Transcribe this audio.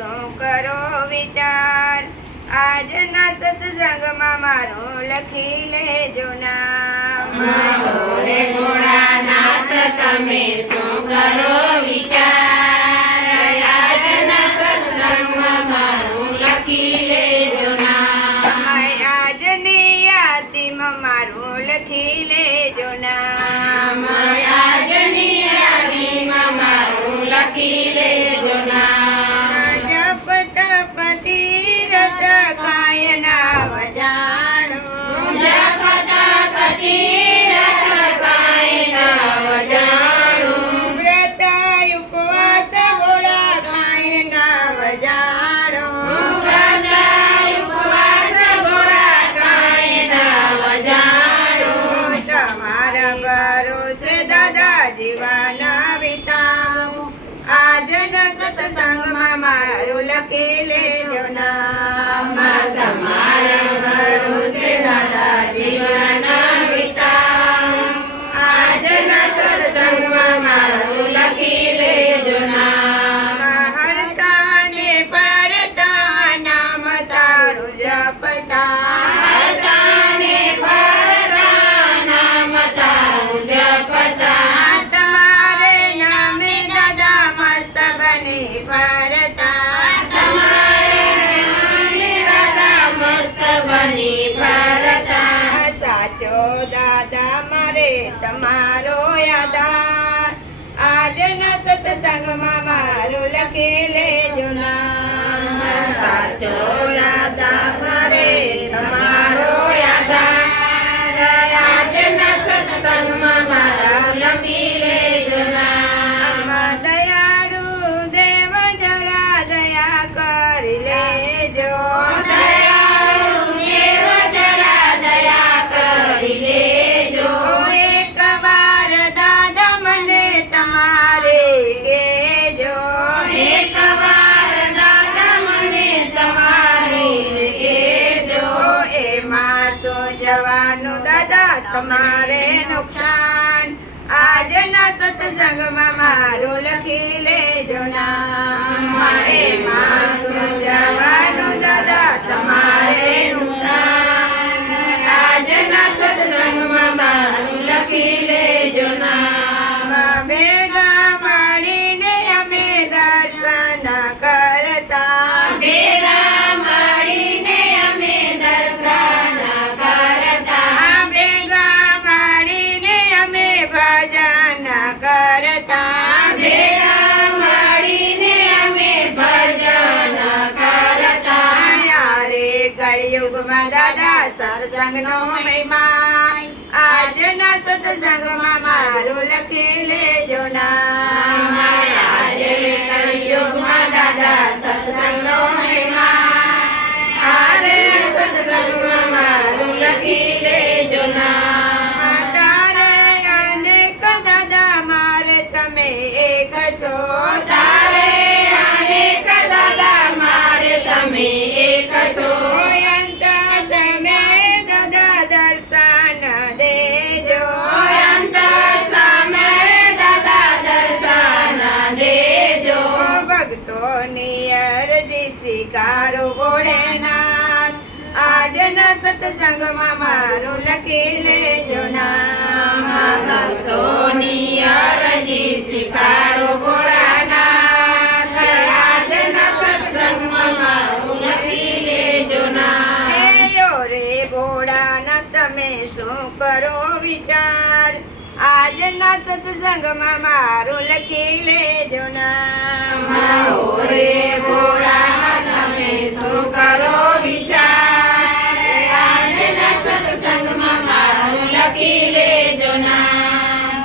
શું કરો વિચાર. આજના સત્સંગમાં મારો લખી લેજો નામ. તમે શું કરો વિચાર? આજના સતસંગમાં મારું લખી લેજો નામ. તમારા તમારો યાદા આજના સત્સંગમાં મારું લખી લેજો સાચો દાદા, મારે તમારો યાદા આજના સત્સંગમાં મારા લખી લેજો જવાનું દાદા તમારે નુકસાન. આજના સત્સંગમાં મારું લખી લેજો નામ. કળિયુગમાં દાદા સત્સંગનો મહિમા આજના સત્સંગમાં મારું લખી લેજો ના આજે કળિયુગમાં દાદા સત્સંગનો મહિમા. સત્સંગમાં મારું લખી લેજો ના તારે અનેક દાદા મારે તમે એક છો ભક્તોની અરજી સ્વીકારો ભોળેનાથ આજના સત્સંગમાં મારું લખી ભજનના સત્સંગમાં મારું લખી લેજો ના રે ભોળા